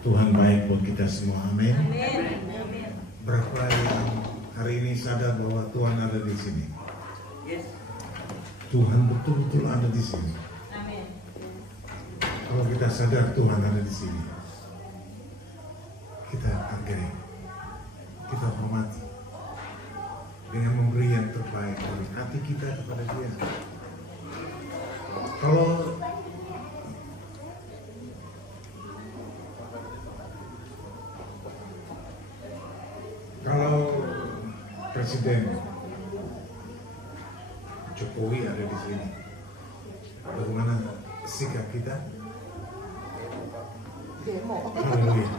Tuhan baik buat kita semua, amin. Berapa yang hari ini sadar bahwa Tuhan ada di sini? Tuhan betul-betul ada di sini. Kalau kita sadar Tuhan ada di sini, kita hargai, kita hormati dengan memberi yang terbaik dari hati kita kepada Dia. Kalau Presiden Jokowi ada di sini, bagaimana sikap kita? Demo. Haleluya.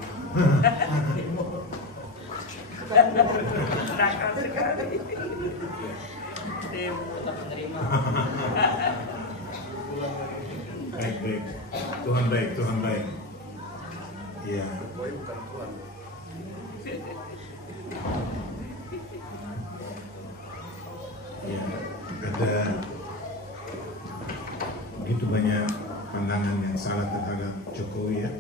Nakal sekali. Demo tak menerima. Baik. Tuhan baik, Tuhan baik. Iya. Ya, ada begitu banyak pandangan yang salah terhadap Jokowi ya.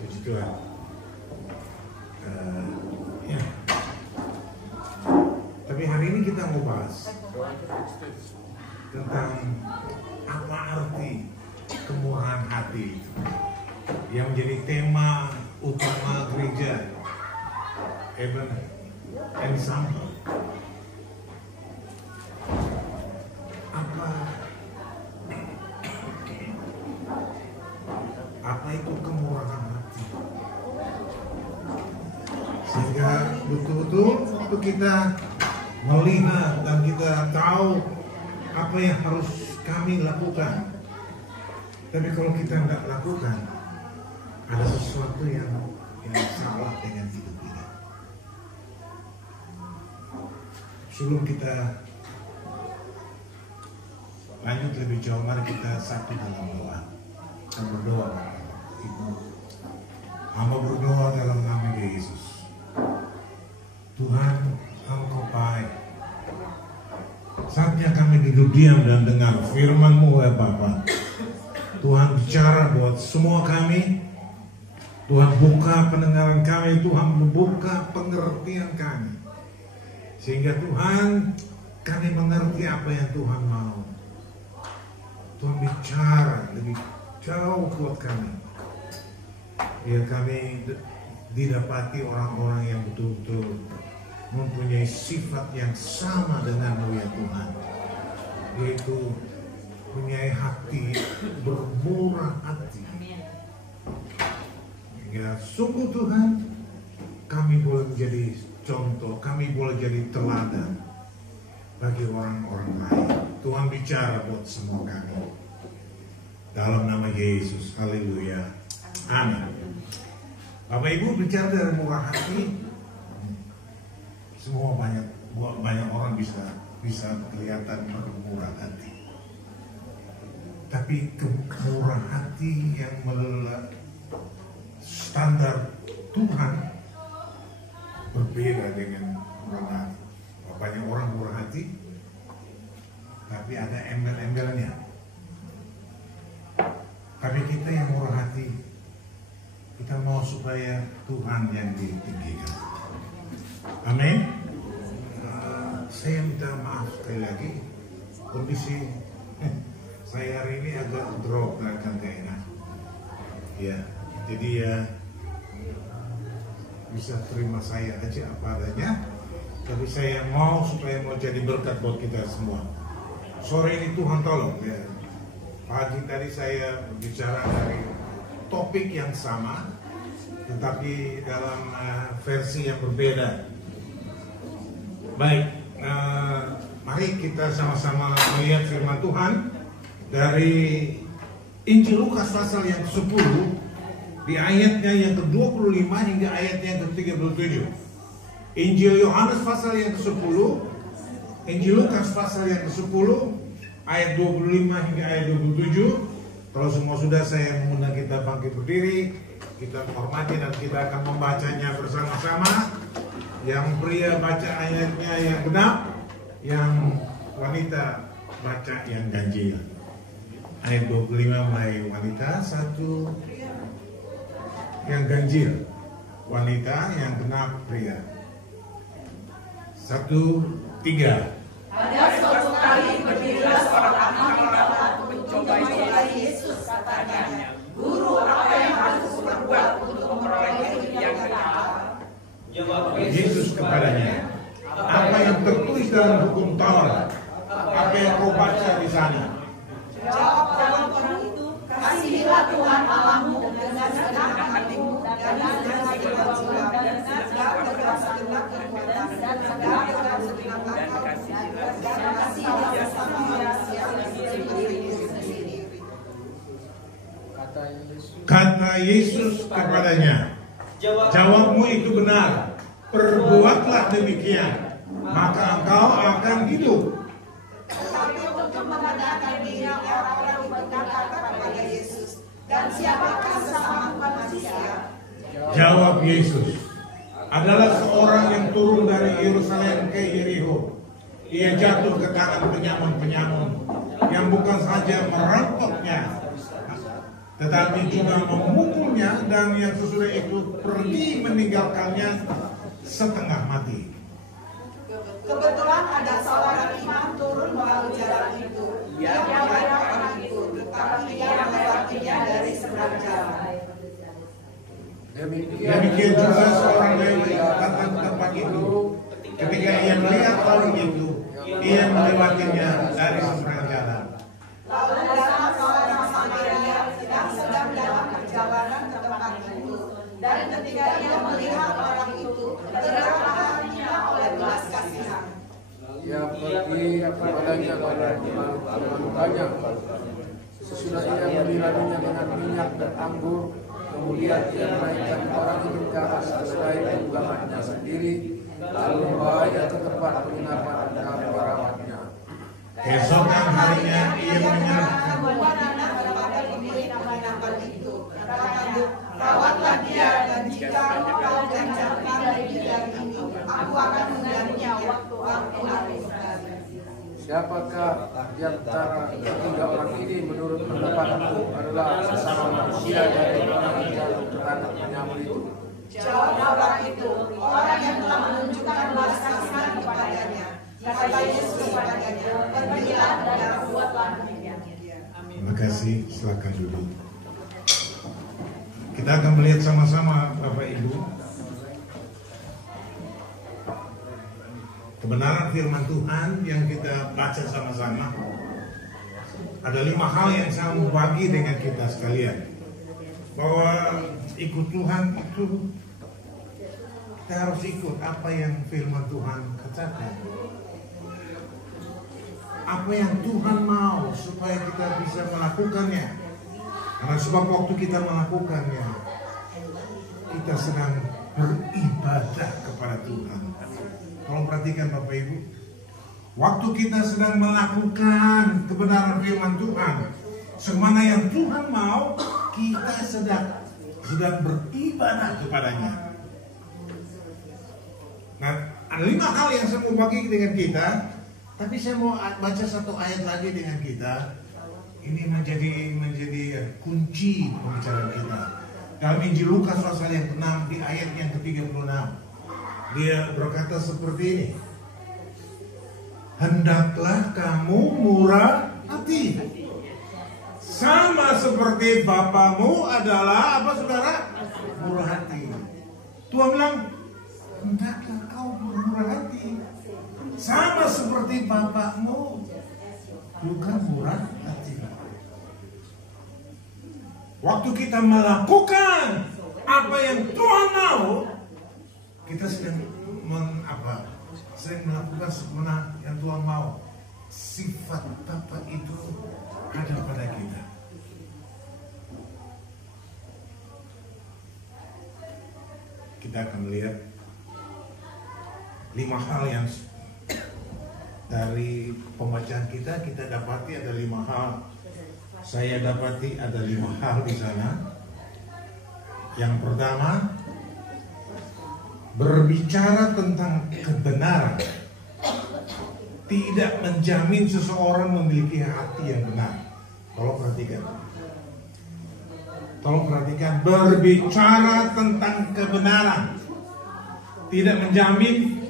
Puji Tuhan. Ya. Tapi hari ini kita mau bahas tentang apa arti kemurahan hati yang menjadi tema utama gereja Heaven Ensemble. Apa itu kemurahan hati? Sehingga betul-betul itu kita melihat dan kita tahu apa yang harus kami lakukan. Tapi kalau kita nggak lakukan, ada sesuatu yang salah dengan hidup kita. Sebelum kita lanjut lebih jauh, mari kita satu dalam doa. Kita berdoa. Hamba berdoa dalam nama Yesus. Tuhan, Engkau baik. Saatnya kami duduk diam dan dengar firman-Mu ya Bapa. Tuhan bicara buat semua kami. Tuhan buka pendengaran kami, Tuhan membuka pengertian kami. Sehingga Tuhan, kami mengerti apa yang Tuhan mau. Tuhan bicara lebih jauh buat kami. Biar kami didapati orang-orang yang betul-betul mempunyai sifat yang sama denganmu ya Tuhan. Yaitu mempunyai hati, bermurah hati. Ya sungguh Tuhan, kami boleh menjadi contoh, kami boleh jadi teladan bagi orang-orang lain. Tuhan bicara buat semua kami. Dalam nama Yesus, haleluya, amin. Bapak Ibu bicara dari murah hati, semua banyak orang bisa kelihatan murah hati. Tapi kemurah hati yang standar Tuhan berbeda dengan murah hati. Banyak orang murah hati, tapi ada embel-embelnya. Tapi kita yang murah hati, kita mau supaya Tuhan yang ditinggikan. Amin. Saya minta maaf sekali lagi, kondisi saya hari ini agak drop dan gak enak. Ya, jadi ya bisa terima saya aja apa adanya. Tapi saya mau supaya mau jadi berkat buat kita semua. Sore ini Tuhan tolong ya. Pagi tadi saya bicara dari topik yang sama, tetapi dalam versi yang berbeda. Baik, mari kita sama-sama melihat firman Tuhan dari Injil Lukas pasal yang ke-10 di ayatnya yang ke-25 hingga ayatnya yang ke-37. Injil Yohanes pasal yang ke-10, Injil Lukas pasal yang ke-10 ayat 25 hingga ayat 27. Kalau semua sudah, saya mengundang kita bangkit berdiri, kita menghormati dan kita akan membacanya bersama-sama. Yang pria baca ayatnya yang genap, yang wanita baca yang ganjil. Ayat 25 mulai wanita, 1, 2, 3, yang ganjil wanita, yang genap pria. 1, 3. Pada suatu kali berdirilah seorang ahli Taurat mencobai Yesus, katanya, "Guru, apa yang harus kuperbuat untuk memperoleh hidup yang kekal?" Jawab Yesus kepadanya, "Apa yang tertulis dalam hukum Taurat? Apa yang kau baca di sana?" Jawab orang itu, "Kasihilah Tuhan Allahmu dengan segenap hatimu dan dengan segenap jiwa dan dengan segenap perbuatan dan dengan segenap akal dan kasihilah sesama manusia seperti dirimu sendiri." Kata Yesus kepadanya, "Jawabmu itu benar. Perbuatlah demikian, maka engkau akan hidup." Tetapi untuk mengadakan diri orang-orang itu berkata kepada Yesus, "Dan siapakah sesama manusia?" Jawab Yesus, "Adalah seorang yang turun dari Yerusalem ke Yerikho. Ia jatuh ke tangan penyamun-penyamun yang bukan saja merampoknya, tetapi juga memukulnya, dan yang sesudah itu pergi meninggalkannya setengah mati. Kebetulan ada seorang imam turun melalui jalan itu. Ia membayar orang itu, tetapi ia melewatinya dari seberang jalan. Demikian juga seorang Lewi datang ke tempat itu. Ketika ia melihat orang itu, ia melewatinya dari seberang jalan. Lalu datang seorang Samaria yang sedang dalam perjalanan ke tempat itu. Dan ketika ia melihat orang itu, tergeraklah hatinya oleh belas kasihan. Ia pergi kepadanya dan melukanya. Sesudah ia menyiraminya dengan minyak dan anggur, kemudian ia menaikkan orang itu ke atas keledai tunggangannya sendiri, lalu membawanya ke tempat penginapan dan merawatnya. Keesokan harinya ia menyerahkan dua anak kepada pemilik penginapan itu. Katanya, "Rawatlah dia, dan jika engkau ganjarkan lebih dari ini, aku akan menggantinya waktu aku habis." Siapakah di antara ketiga orang ini menurut pendapatku adalah sesama manusia dari orang yang jatuh ke tangan penyamun itu? Jawab orang itu, "Orang yang telah menunjukkan belas kasihan kepadanya." Kata Yesus kepadanya, "Pergilah dan buatlah demikian." Terima kasih, silakan duduk. Kita akan melihat sama-sama Bapak Ibu kebenaran firman Tuhan yang kita baca sama-sama. Ada 5 hal yang saya mau bagi dengan kita sekalian, bahwa ikut Tuhan itu kita harus ikut apa yang firman Tuhan katakan, apa yang Tuhan mau supaya kita bisa melakukannya. Karena sebab waktu kita melakukannya, kita sedang beribadah kepada Tuhan. Tolong perhatikan Bapak Ibu, waktu kita sedang melakukan kebenaran firman Tuhan, semana yang Tuhan mau, kita sedang beribadah kepadanya. Nah, ada 5 hal yang saya mau bagi dengan kita, tapi saya mau baca satu ayat lagi dengan kita. Ini menjadi kunci pembicaraan kita. Dalam Injil Lukas pasal yang ke-6 di ayat yang ke-36. Dia berkata seperti ini. "Hendaklah kamu murah hati, sama seperti Bapamu adalah," apa saudara? Murah hati. Tuhan bilang, hendaklah kau bermurah hati, sama seperti Bapakmu juga murah hati. Waktu kita melakukan apa yang Tuhan mau, kita sedang melakukan sebenarnya yang Tuhan mau. Sifat Bapa itu ada pada kita. Kita akan melihat 5 hal yang dari pembacaan kita dapati ada 5 hal. Saya dapati ada 5 hal di sana. Yang pertama, berbicara tentang kebenaran tidak menjamin seseorang memiliki hati yang benar. Kalau perhatikan, Tolong perhatikan, berbicara tentang kebenaran tidak menjamin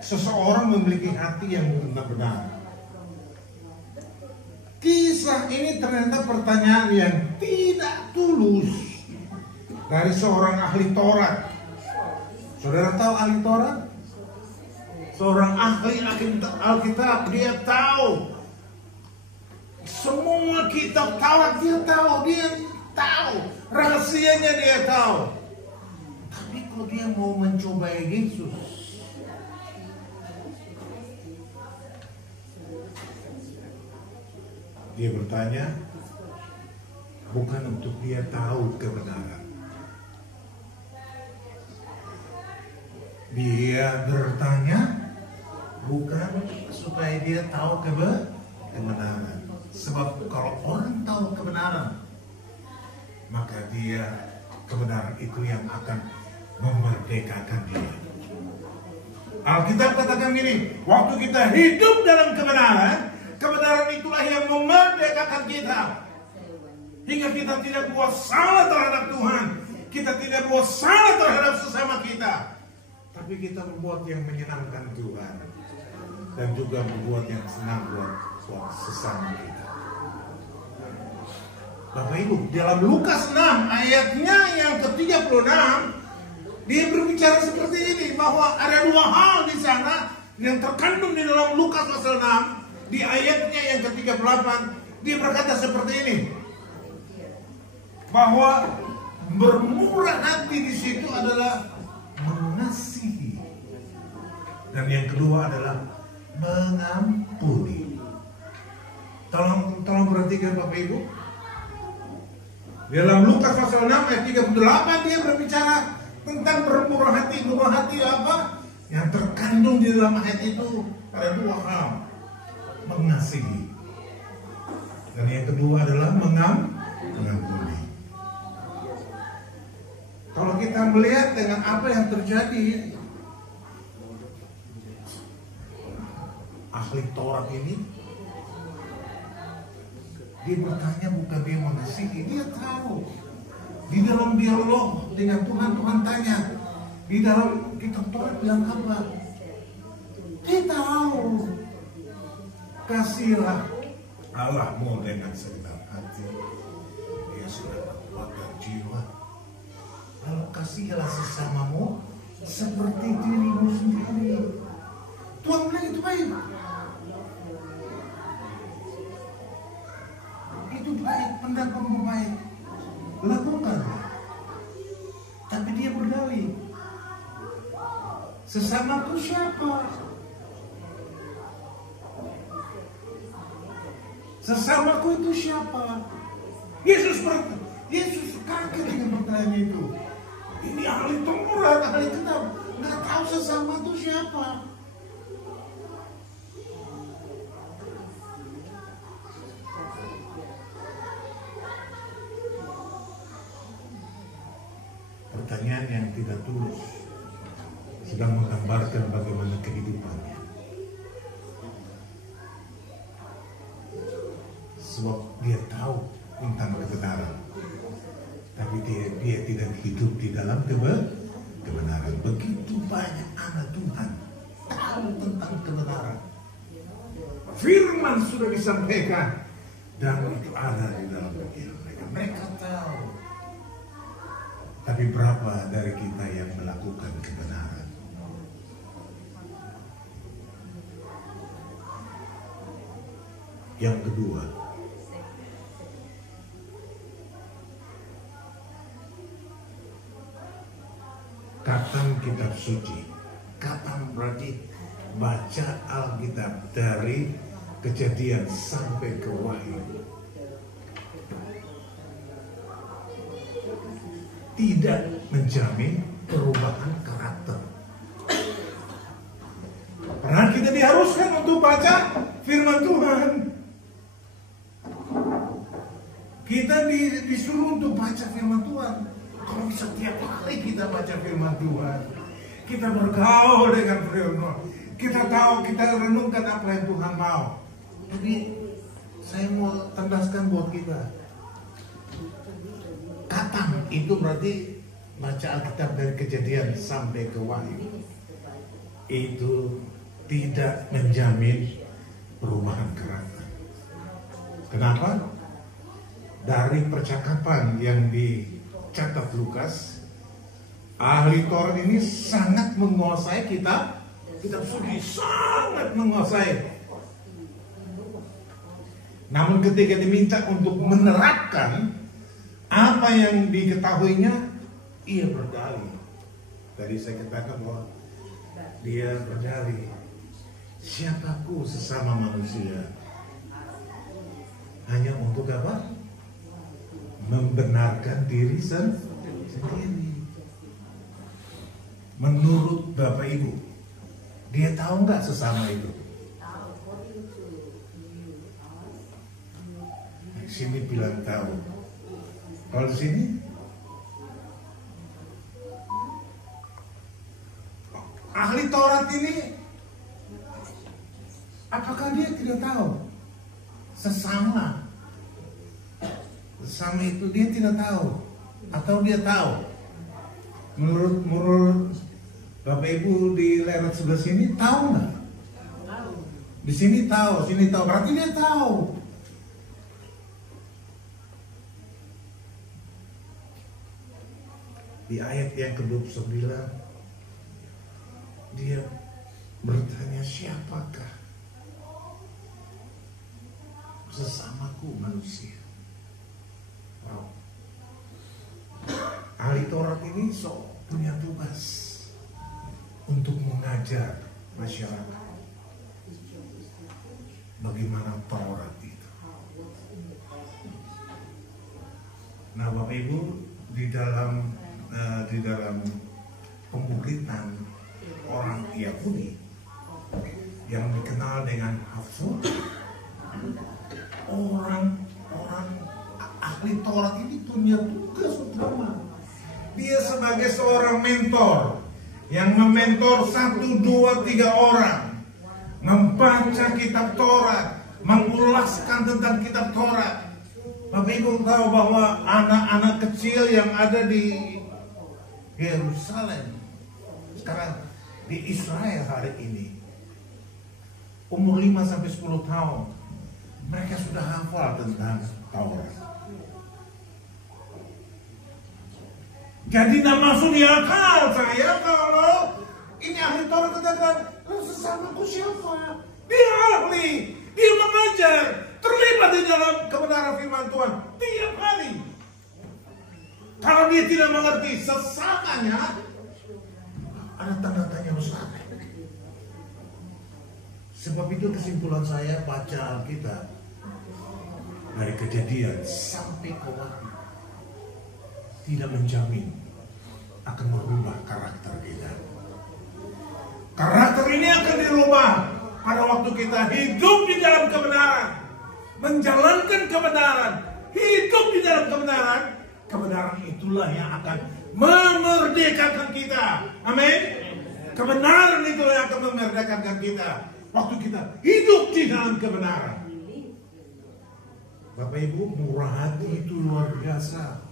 seseorang memiliki hati yang benar-benar. Kisah ini ternyata pertanyaan yang tidak tulus dari seorang ahli Taurat. Saudara tahu ahli Taurat? Seorang ahli Alkitab, dia tahu semua kitab Taurat, dia tahu rahasianya, dia tahu. Tapi kalau dia mau mencobai Yesus, dia bertanya bukan untuk dia tahu kebenaran. Dia bertanya bukan supaya dia tahu kebenaran. Sebab kalau orang tahu kebenaran, maka kebenaran itu yang akan memerdekakan dia. Alkitab katakan gini, waktu kita hidup dalam kebenaran, kebenaran itulah yang memerdekakan kita. Hingga kita tidak buat salah terhadap Tuhan, kita tidak buat salah terhadap sesama kita, tapi kita membuat yang menyenangkan Tuhan dan juga membuat yang senang buat sesama kita. Bapak Ibu, dalam Lukas 6 ayatnya yang ke-36, dia berbicara seperti ini, bahwa ada dua hal di sana yang terkandung di dalam Lukas pasal 6. Di ayatnya yang ke-38, dia berkata seperti ini, bahwa bermurah hati di situ adalah mengasihi, dan yang kedua adalah mengampuni. Tolong perhatikan Bapak Ibu. Dalam Lukas pasal 6 ayat 38 dia berbicara tentang bermurah hati. Murah hati apa? Yang terkandung di dalam ayat itu ada dua hal. Mengasihi, dan yang kedua adalah mengampuni. Kalau kita melihat dengan apa yang terjadi, ahli Taurat ini, dia bertanya bukan dia mengasihi, dia tahu. Di dalam dialog dengan Tuhan, Tuhan tanya, di dalam kitab Taurat bilang apa? Dia tahu. Kasihilah Allahmu dengan segenap hati, dia sudah kekuatan jiwa. Lalu kasihilah sesamamu seperti dirimu sendiri. Tuhan bilang itu baik. Itu baik, pendapatmu baik, lakukan. Tapi dia berdalih, sesamaku siapa? Sesamaku itu siapa? Yesus kaget dengan pertanyaan itu. Ini ahli Taurat, ahli kitab, nggak tahu sesama itu siapa. Pertanyaan yang tidak tulus sedang menggambarkan bagaimana kehidupannya. Sebab dia tahu tentang kebenaran, tapi dia tidak hidup di dalam kebenaran. Begitu banyak anak Tuhan tahu tentang kebenaran. Firman sudah disampaikan dan itu ada di dalam pikiran mereka. Mereka tahu. Tapi berapa dari kita yang melakukan kebenaran? Yang kedua, kapan kitab suci? Kapan berarti baca Alkitab dari Kejadian sampai ke Wahyu? Tidak menjamin perubahan karakter. Karena kita diharuskan untuk baca firman Tuhan. Kita disuruh untuk baca firman Tuhan. Kalau setiap hari kita baca firman Tuhan, kita bergaul dengan firman, kita tahu, kita renungkan apa yang Tuhan mau. Jadi saya mau tandaskan buat kita, khatam itu berarti baca Alkitab dari Kejadian sampai ke Wahyu. Itu tidak menjamin perubahan karakter. Kenapa? Dari percakapan yang dicatat Lukas, ahli Taurat ini sangat menguasai kitab suci, sangat menguasai. Namun ketika diminta untuk menerapkan apa yang diketahuinya, ia berdalih. Tadi saya katakan bahwa dia berdalih, siapaku sesama manusia? Hanya untuk apa? Membenarkan diri sendiri. Menurut Bapak Ibu, dia tahu nggak sesama itu? Di sini bilang tahu. Kalau di sini, ahli Taurat ini, apakah dia tidak tahu? Sesama itu dia tidak tahu, atau dia tahu? Menurut Bapak Ibu di layar sebelah sini tahu nggak? Di sini tahu, sini tahu, berarti dia tahu. Di ayat yang ke-29 dia bertanya, siapakah sesamaku manusia? Wow. Ahli Taurat ini punya tugas untuk mengajar masyarakat bagaimana Taurat itu. Nah, Bapak Ibu, di dalam pemuritan orang Yahudi yang dikenal dengan Hafud, orang ahli Taurat ini punya tugas utama. Dia sebagai seorang mentor yang mementor 1, 2, 3 orang membaca kitab Taurat, mengulaskan tentang kitab Taurat. Bapak Ibu tahu bahwa anak-anak kecil yang ada di Yerusalem sekarang, di Israel hari ini, umur 5-10 tahun, mereka sudah hafal tentang Taurat. Jadi tidak masuk di akal saya kalau ini ahli Taurat katakan, sesamaku siapa? Dia ahli, dia mengajar, terlibat di dalam kebenaran firman Tuhan tiap hari. Kalau dia tidak mengerti sesamanya, ada tanda tanya besar. Sebab itu kesimpulan saya baca Alkitab dari Kejadian sampai ke Wahyu tidak menjamin akan merubah karakter kita. Karakter ini akan dirubah pada waktu kita hidup di dalam kebenaran, menjalankan kebenaran, hidup di dalam kebenaran. Kebenaran itulah yang akan memerdekakan kita. Amin. Kebenaran itulah yang akan memerdekakan kita waktu kita hidup di dalam kebenaran. Bapak Ibu, murah hati itu luar biasa.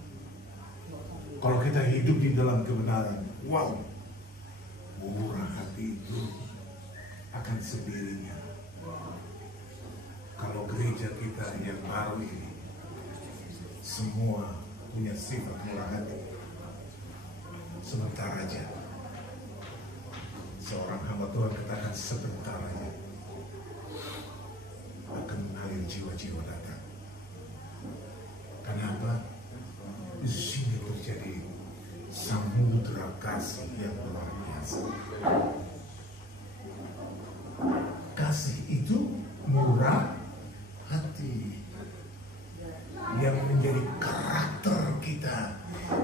Kalau kita hidup di dalam kebenaran, wow, murah hati itu akan sendirinya. Kalau gereja kita yang baru ini semua punya sifat murah hati, sebentar aja seorang hamba Tuhan katakan sebentar aja akan mengalir jiwa-jiwa datang. Kenapa? Di sini terjadi samudra kasih yang luar biasa. Kasih itu murah hati yang menjadi karakter kita,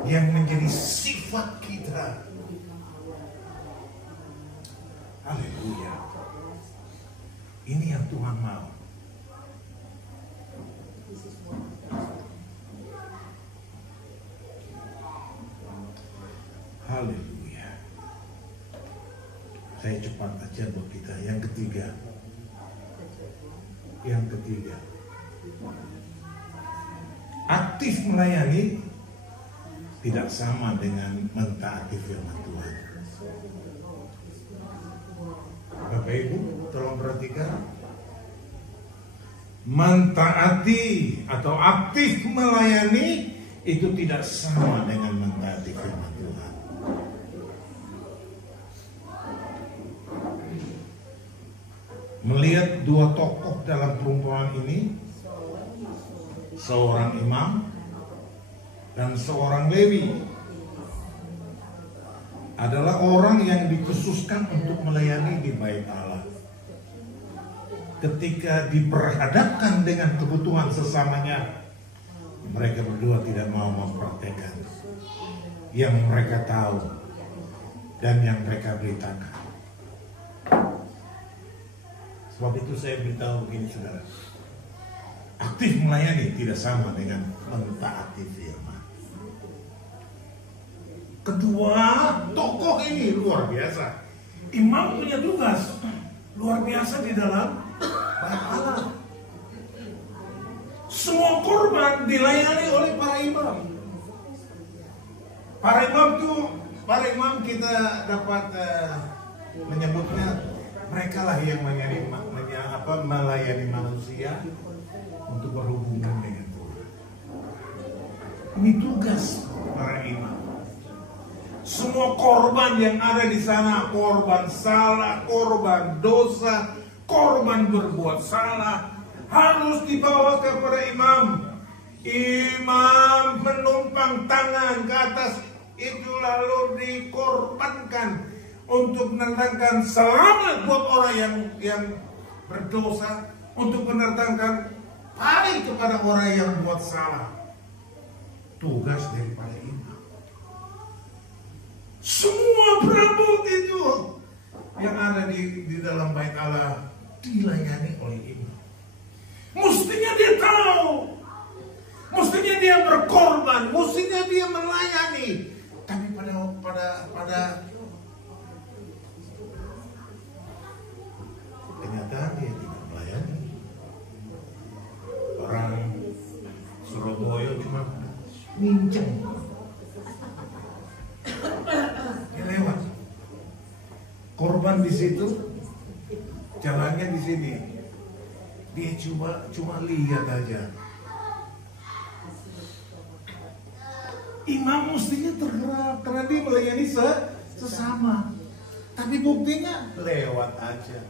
yang menjadi sifat kita. Haleluya. Ini yang Tuhan mau. Haleluya. Saya cepat aja buat kita. Yang ketiga. Aktif melayani tidak sama dengan mentaati firman Tuhan. Bapak Ibu, tolong perhatikan. Mentaati atau aktif melayani itu tidak sama dengan mentaati firman Tuhan. Melihat dua tokoh dalam perumpamaan ini, seorang imam dan seorang Lewi, adalah orang yang dikhususkan untuk melayani di bait Allah. Ketika diperhadapkan dengan kebutuhan sesamanya, mereka berdua tidak mau mempraktekkan yang mereka tahu dan yang mereka beritakan. Sebab itu saya beritahu begini, saudara, aktif melayani tidak sama dengan mentaati firman. Kedua tokoh ini luar biasa. Imam punya tugas luar biasa di dalam bait Allah. Semua korban dilayani oleh para imam. Para imam kita dapat menyebutnya, mereka lah yang melayani manusia untuk berhubungan dengan Tuhan. Ini tugas para imam. Semua korban yang ada di sana, korban salah, korban dosa, korban berbuat salah, harus dibawa kepada imam. Imam menumpang tangan ke atas itu lalu dikorbankan untuk mendatangkan selamat buat orang yang berdosa, untuk mendatangkan paling kepada orang yang buat salah. Tugas daripada imam. Semua perabot itu yang ada di dalam bait Allah dilayani oleh imam. Mestinya dia tahu, mestinya dia berkorban, mestinya dia melayani. Tapi pada kenyataan dia tidak melayani. Orang Surabaya cuma minjem, dia lewat. Korban di situ, jalannya di sini. Dia cuma lihat aja. Imam mestinya tergerak karena dia melayani sesama. Tapi buktinya lewat aja.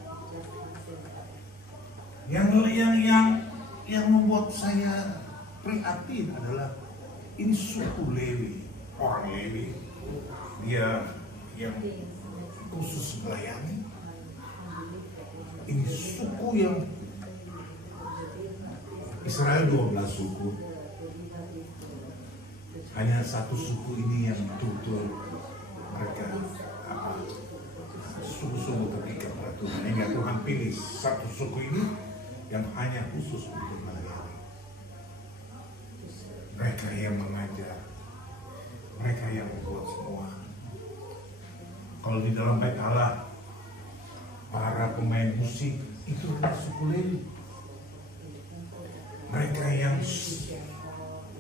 Yang membuat saya prihatin adalah ini suku Lewi, orang Lewi, dia yang khusus melayani. Ini suku yang Israel 12 suku, hanya satu suku ini yang betul-betul mereka sungguh-sungguh terikat pada Tuhan. Hingga Tuhan pilih satu suku ini yang hanya khusus untuk melayani. Mereka yang mengajar, mereka yang membuat semua. Kalau di dalam bait Allah, para pemain musik itu adalah suku Lewi. Mereka yang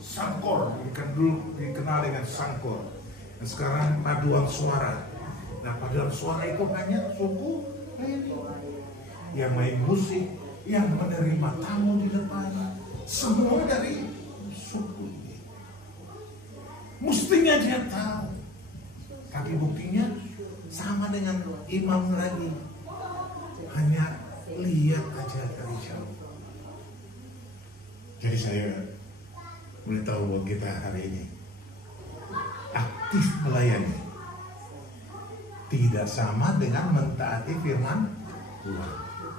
sangkor, dulu dikenal dengan sangkor. Dan sekarang paduan suara. Nah, paduan suara itu hanya suku Lewi. Yang main musik, yang menerima tamu di depan, semua dari suku ini. Mestinya dia tahu. Tapi buktinya sama dengan imam lagi. Hanya lihat aja dari jauh. Jadi saya beritahu buat kita hari ini, aktif melayani tidak sama dengan mentaati firman Tuhan.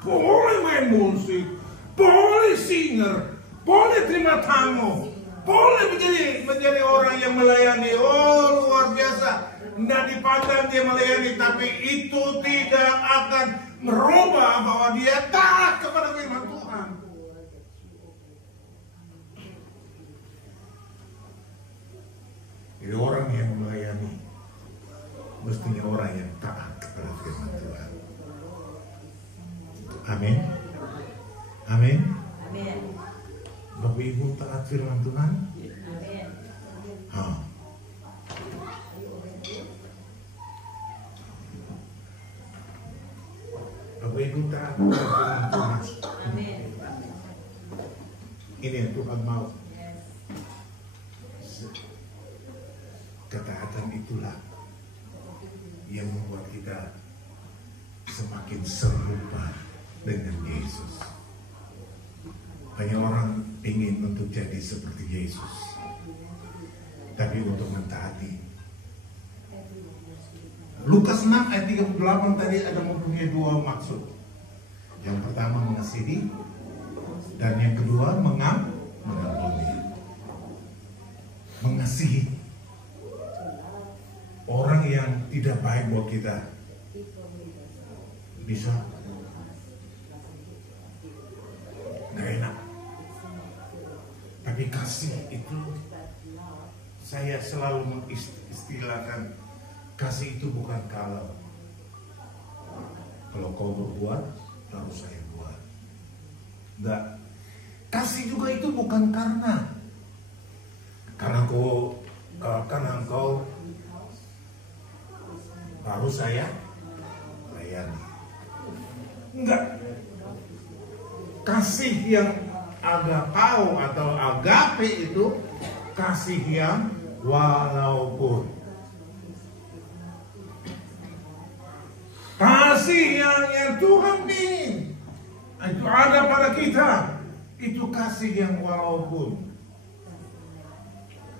Boleh main musik, boleh singer, boleh terima tamu, boleh menjadi orang yang melayani. Oh, luar biasa. Tidak dipandang dia melayani, tapi itu tidak akan merubah bahwa dia taat kepada firman Tuhan. Jadi orang yang melayani mestinya orang yang taat kepada firman Tuhan. Amin. Amin. Amin. Bapak Ibu taat firman Tuhan? Amin. duta kedatangan Tuhan. Ini yang Tuhan mau. Ketaatan itulah yang membuat kita semakin serupa dengan Yesus. Banyak orang ingin untuk jadi seperti Yesus, tapi untuk mentaati. Lukas 6 ayat 38 tadi ada mempunyai dua maksud. Yang pertama mengasihi, dan yang kedua mengampuni. Mengasihi orang yang tidak baik buat kita bisa nggak enak, tapi kasih itu saya selalu mengistilahkan, kasih itu bukan kalau kau berbuat lalu saya buat, enggak. Kasih juga itu bukan karena engkau harus saya layani, enggak. Kasih yang agapao atau agape itu kasih yang walaupun. Kasih yang Tuhan ingin itu ada pada kita. Itu kasih yang walaupun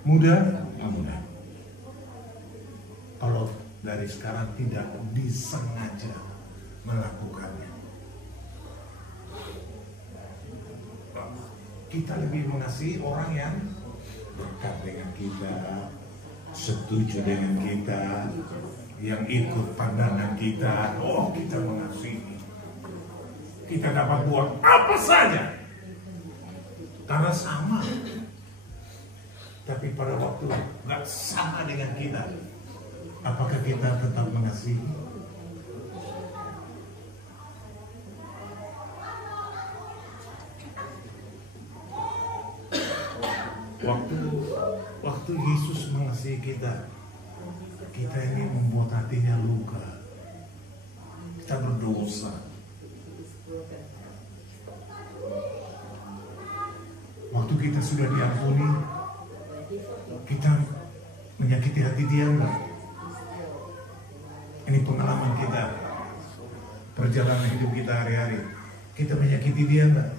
mudah. Kalau dari sekarang tidak disengaja melakukannya, kita lebih mengasihi orang yang dekat dengan kita, setuju dengan kita, yang ikut pandangan kita. Oh, kita mengasihi. Kita dapat buat apa saja karena sama. Tapi pada waktu nggak sama dengan kita, apakah kita tetap mengasihi? Waktu Yesus mengasihi kita, kita ini membuat hatinya luka. Kita berdosa. Waktu kita sudah diampuni, kita menyakiti hati dia enggak? Ini pengalaman kita, perjalanan hidup kita hari-hari. Kita menyakiti dia enggak?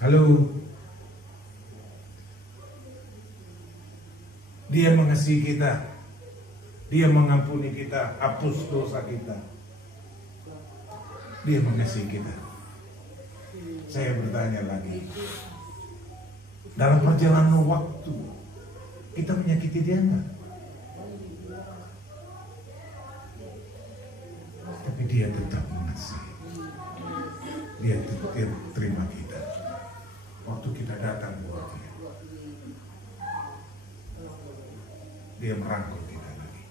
Halo? Dia mengasihi kita, dia mengampuni kita, hapus dosa kita. Dia mengasihi kita. Saya bertanya lagi, dalam perjalanan waktu kita menyakiti dia enggak? Tapi dia tetap mengasihi. Dia terima kita waktu kita datang buat dia. Dia merangkul kita lagi.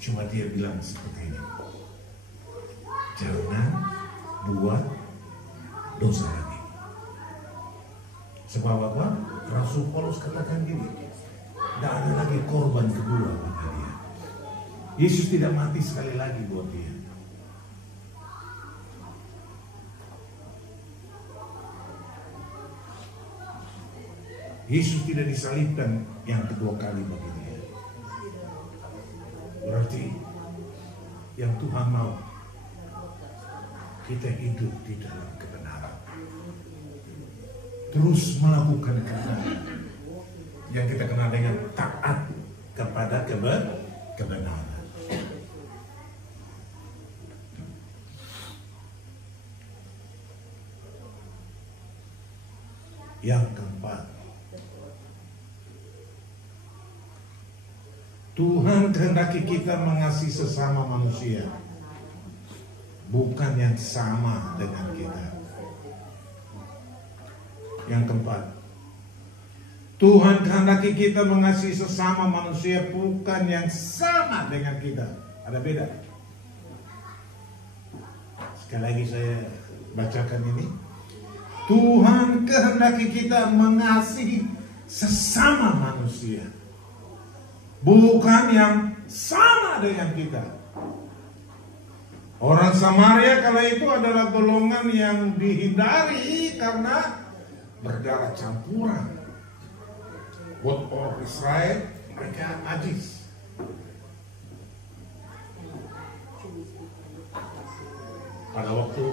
Cuma dia bilang seperti ini, jangan buat dosa lagi. Sebab apa? Rasul Paulus katakan gini, tidak ada lagi korban kedua bagi dia. Yesus tidak mati sekali lagi buat dia. Yesus tidak disalibkan yang kedua kali bagi dia. Berarti yang Tuhan mau kita hidup di dalam kebenaran, terus melakukan kebenaran yang kita kenal dengan taat kepada kebenaran. Yang keempat, Tuhan kehendaki kita mengasihi sesama manusia, bukan yang sama dengan kita. Yang keempat, Tuhan kehendaki kita mengasihi sesama manusia, bukan yang sama dengan kita. Ada beda. Sekali lagi saya bacakan ini. Tuhan kehendaki kita mengasihi sesama manusia, bukan yang sama dengan kita. Orang Samaria kala itu adalah golongan yang dihindari karena berdarah campuran. Buat orang Israel mereka najis. Pada waktu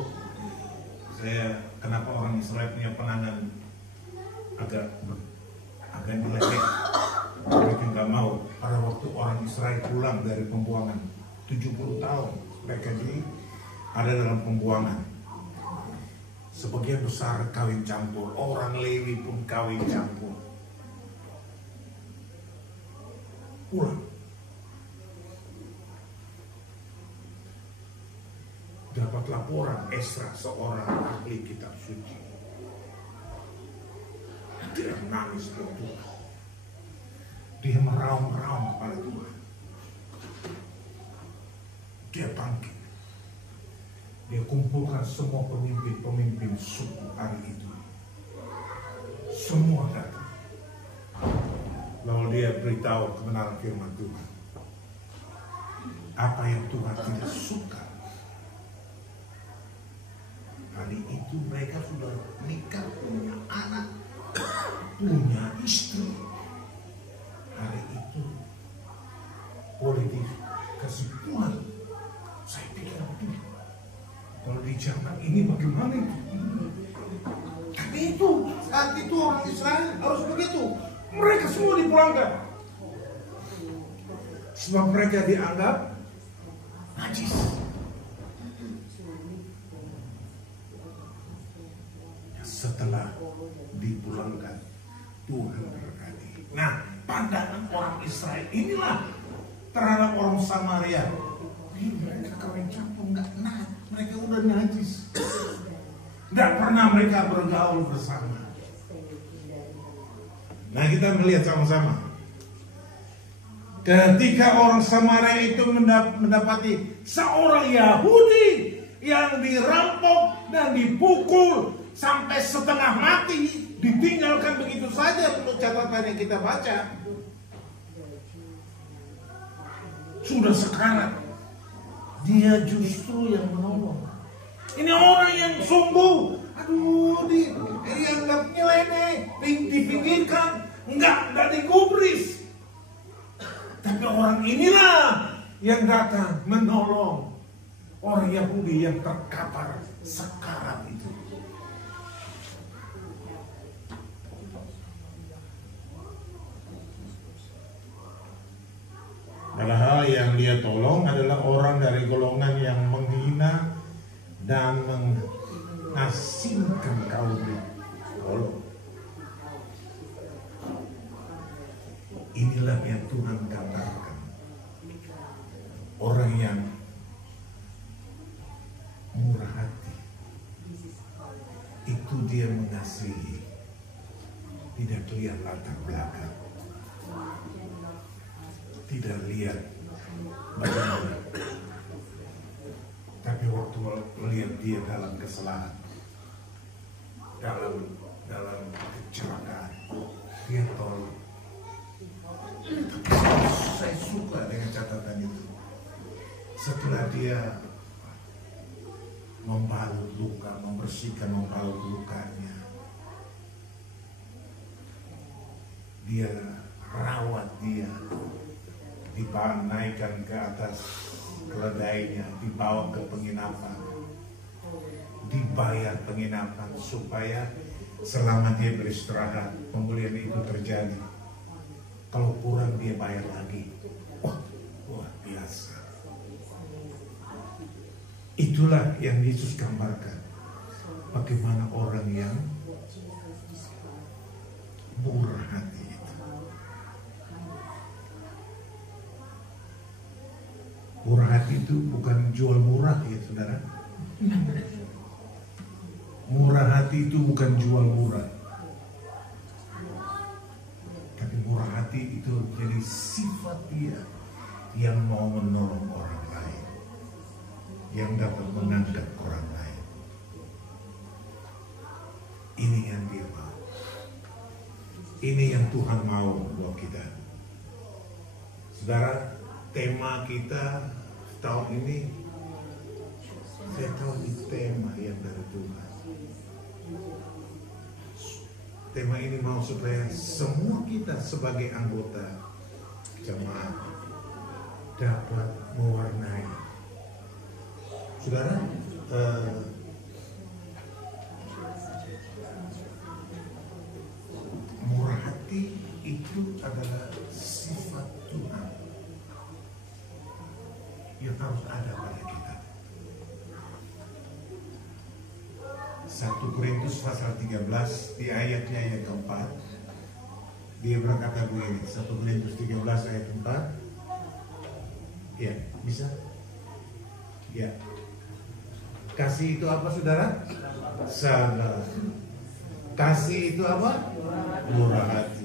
kenapa orang Israel punya penangan agak dileceh, mereka nggak mau. Pada waktu orang Israel pulang dari pembuangan 70 tahun, mereka ada dalam pembuangan. Sebagian besar kawin campur, orang Lewi pun kawin campur. Pulang. Dapat laporan Esra, seorang ahli kitab suci. Dia menangis ke Tuhan. Dia meraung-raung kepada Tuhan. Dia bangkit. Dia kumpulkan semua pemimpin-pemimpin suku hari itu. Semua datang. Lalu dia beritahu kebenaran firman Tuhan. Apa yang Tuhan tidak suka. Hari itu mereka sudah nikah, punya anak, punya istri. Hari itu politik kasih Tuhan. Saya pikir betul. Kalau di zaman ini bagaimana itu? Tapi itu saat itu orang Israel harus begitu. Mereka semua dipulangkan. Sebab mereka dianggap najis. Setelah dipulangkan, Tuhan berkati. Nah, pandangan orang Israel inilah terhadap orang Samaria. Mereka kawin campur, mereka udah najis. Tidak pernah mereka bergaul bersama. Nah, kita melihat sama-sama. Ketika orang Samaria itu mendapati seorang Yahudi yang dirampok dan dipukul sampai setengah mati, ditinggalkan begitu saja untuk catatan yang kita baca. Sudah sekarat, dia justru yang menolong. Ini orang yang sungguh, dianggap nyeleneh, dipinggirkan, enggak digubris. Tapi orang inilah yang datang menolong orang Yahudi yang terkapar sekarat itu. Padahal yang dia tolong adalah orang dari golongan yang menghina dan mengasingkan kaum Allah. Inilah yang Tuhan gambarkan. Orang yang murah hati. Itu dia mengasihi. Tidak lihat latar belakang. Tidak lihat bagaimana. Tapi waktu melihat dia dalam kesalahan, dalam kecelakaan, dia tolong. Saya suka dengan catatan itu. Setelah dia membalut luka, membersihkan, membalut lukanya, dia rawat dia, dinaikkan ke atas keledainya, dibawa ke penginapan, dibayar penginapan supaya selama dia beristirahat pemulihan itu terjadi. Kalau kurang dia bayar lagi. Wah, luar biasa. Itulah yang Yesus gambarkan. Bagaimana orang yang murah hati itu. Murah hati itu bukan jual murah ya saudara. Murah hati itu bukan jual murah. Tapi murah hati itu jadi sifat dia yang mau menolong orang lain, yang dapat mengangkat orang lain. Ini yang dia mau. Ini yang Tuhan mau buat kita. Saudara, tema kita tahun ini Saya tahu ini tema yang dari Tuhan. Tema ini mau supaya semua kita sebagai anggota jemaat dapat mewarnai. Saudara, murah hati itu adalah sifat Tuhan yang harus ada pada kita. 1 Korintus pasal 13 di ayatnya yang keempat, dia berkata begini, 1 Korintus 13 ayat 4. Ya, bisa? Ya. Kasih itu apa, saudara? Sabar. Kasih itu apa? Murah hati.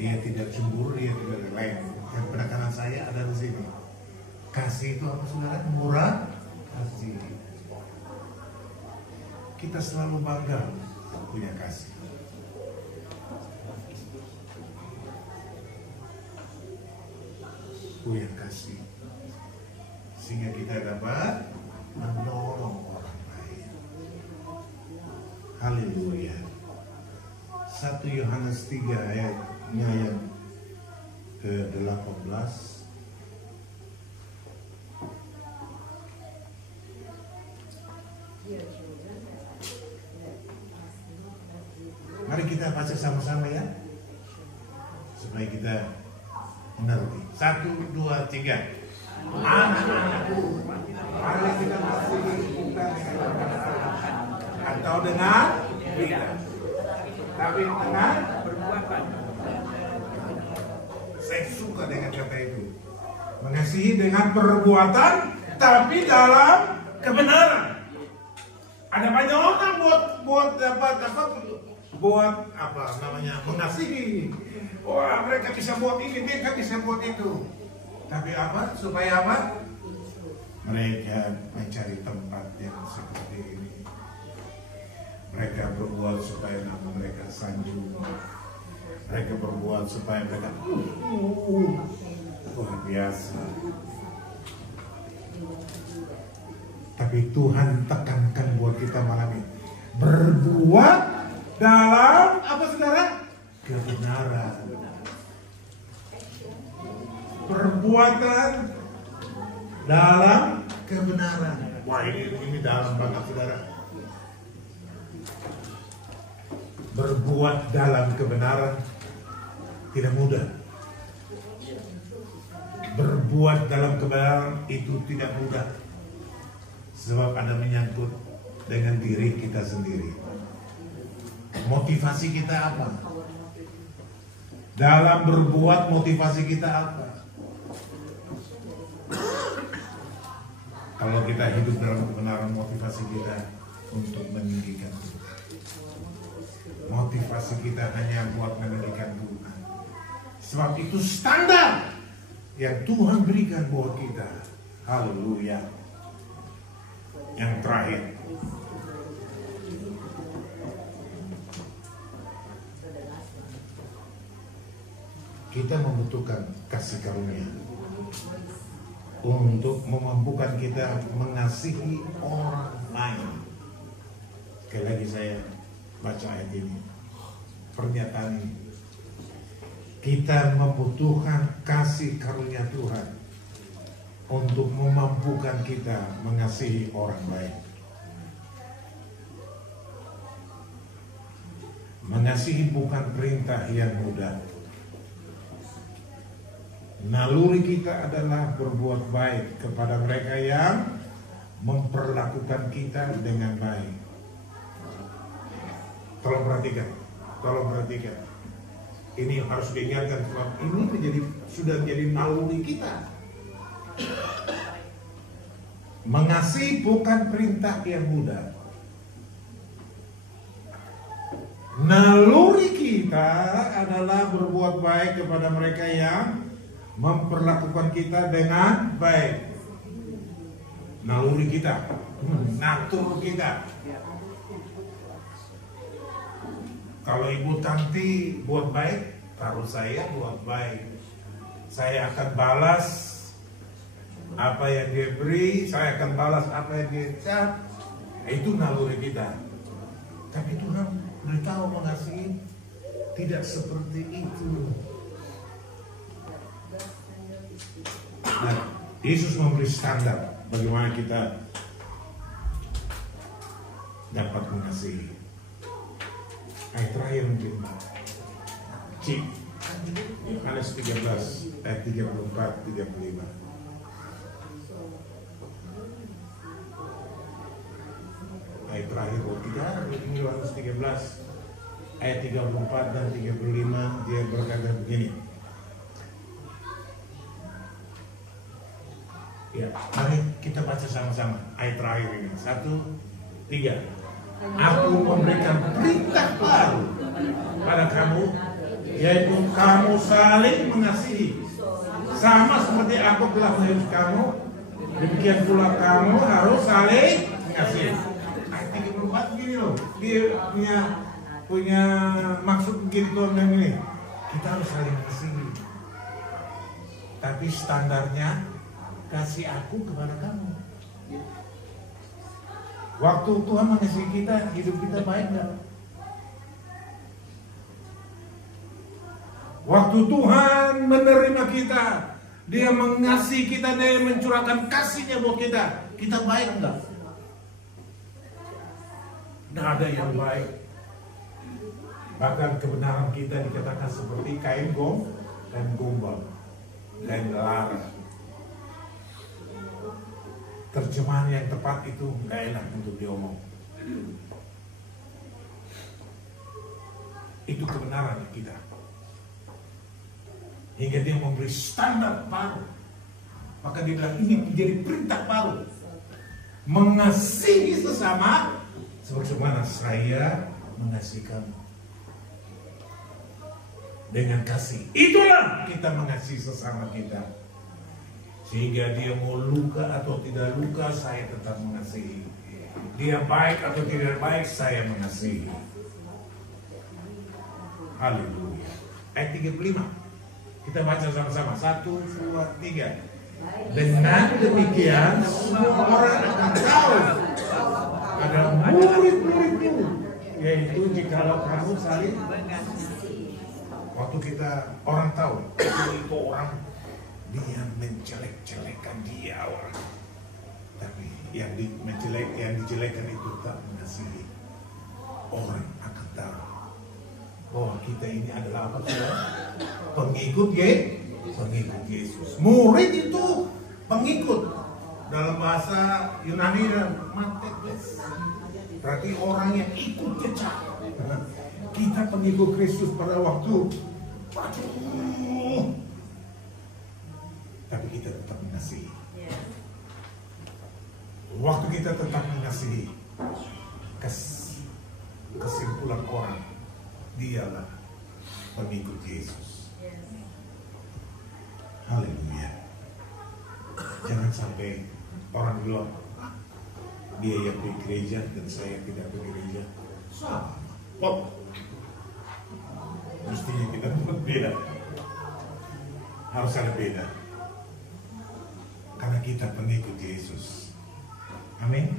Dia tidak cemburu, dia tidak lain. Yang penekanan saya ada di sini. Kasih itu apa, saudara? Murah hati. Kita selalu bangga punya kasih. Punya kasih. Sehingga kita dapat menolong orang lain. Haleluya. 1 Yohanes 3 ayatnya yang ke-18. Mari kita baca sama-sama ya, supaya kita mengerti. 1, 2, 3. Anak-anakku, mari kita mengasihi bukan dengan kata-kata atau dengan lidah, tapi dengan perbuatan. Saya suka dengan kata itu. Mengasihi dengan perbuatan, tapi dalam kebenaran. Ada banyak orang buat apa namanya, mengasihi. Wah, mereka bisa buat ini, mereka bisa buat itu. Tapi apa? Supaya apa? Mereka mencari tempat yang seperti ini. Mereka berbuat supaya nama mereka sanjung. Mereka berbuat supaya mereka luar biasa. Tapi Tuhan tekankan buat kita malam ini, berbuat dalam apa, saudara? Kebenaran. Perbuatan dalam kebenaran. Wah, ini dalam banget, saudara. Berbuat dalam kebenaran tidak mudah. Berbuat dalam kebenaran itu tidak mudah, sebab ada menyangkut dengan diri kita sendiri. Motivasi kita apa? Dalam berbuat, motivasi kita apa? Kalau kita hidup dalam kebenaran, motivasi kita untuk meninggikan Tuhan. Motivasi kita hanya buat meninggikan Tuhan. Sebab itu standar yang Tuhan berikan buat kita. Haleluya. Yang terakhir, kita membutuhkan kasih karunia untuk memampukan kita mengasihi orang lain. Sekali lagi saya baca ayat ini, pernyataan ini. Kita membutuhkan kasih karunia Tuhan untuk memampukan kita mengasihi orang lain. Mengasihi bukan perintah yang mudah. Naluri kita adalah berbuat baik kepada mereka yang memperlakukan kita dengan baik. Tolong perhatikan. Ini harus diingatkan, sebab ini sudah menjadi naluri kita. Mengasihi bukan perintah yang mudah. Naluri kita adalah berbuat baik kepada mereka yang memperlakukan kita dengan baik. Naluri kita, natur kita. Kalau Ibu Tanti buat baik, kalau saya buat baik, saya akan balas Apa yang dia beri, saya akan balas apa yang dia cap. Itu naluri kita. Tapi Tuhan beritahu mengasihi tidak seperti itu. Nah, Yesus memberi standar bagaimana kita dapat mengasihi. Ayat terakhir mungkin C, Yohanes 13 ayat 34-35. Ayat terakhir di Yohanes 13 ayat 34 dan 35, dia berkata begini. Ya, mari kita baca sama-sama ayat terakhir ini. 1, 3. Aku memberikan perintah baru pada kamu, yaitu kamu saling mengasihi. Sama seperti aku telah mengasihi kamu, demikian pula kamu harus saling mengasihi. Ayat 34 begini loh, dia punya maksud begini Tuhan bilang ini. Kita harus saling mengasihi. Tapi standarnya kasih aku kepada kamu. Waktu Tuhan mengasihi kita, hidup kita baik nggak? Waktu Tuhan menerima kita, Dia mengasihi kita, Dia mencurahkan kasih-Nya buat kita, kita baik nggak? Nggak ada yang baik. Bahkan kebenaran kita dikatakan seperti kain gombal, kain lara. Terjemahan yang tepat itu nggak enak untuk diomong. Itu kebenaran kita. Hingga dia memberi standar baru. Maka dia bilang ini menjadi perintah baru. Mengasihi sesama sebagaimana saya mengasihi kamu. Dengan kasih itulah kita mengasihi sesama kita. Sehingga dia mau luka atau tidak luka, saya tetap mengasihi. Dia baik atau tidak baik, saya mengasihi. Haleluya. Ayat 35. Kita baca sama-sama. 1, 2, 3. Dengan demikian semua orang akan tahu ada murid-muridmu, yaitu jikalau kamu saling mengasihi. Waktu kita orang tahu itu orang, dia menjelek-jelekan dia orang, tapi yang dijelekan itu tak mengasihi. Orang akan tahu bahwa kita ini adalah apa? Pengikut Yesus. Murid itu pengikut. Dalam bahasa Yunani dan matekles, berarti orang yang ikut jejak. Kita pengikut Kristus pada waktu tapi kita tetap mengasihi. Waktu kita tetap mengasihi, kesimpulan orang, dialah pengikut Yesus. Haleluya. Jangan sampai orang bilang dia yang pergi gereja dan saya tidak pergi gereja. Sama. Mestinya kita berbeda. Harus ada beda. Karena kita pengikut Yesus. Amin.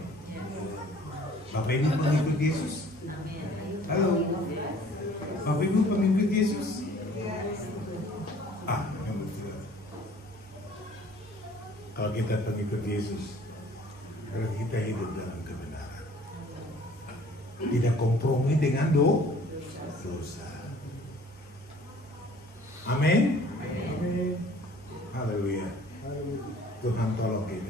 Bapak Ibu pengikut Yesus? Halo. Bapak Ibu pengikut Yesus? Yang betul. Kalau kita pengikut Yesus, berarti kita hidup dalam kebenaran. Tidak kompromi dengan dosa. Amin. Haleluya. Tuhan tolong kita.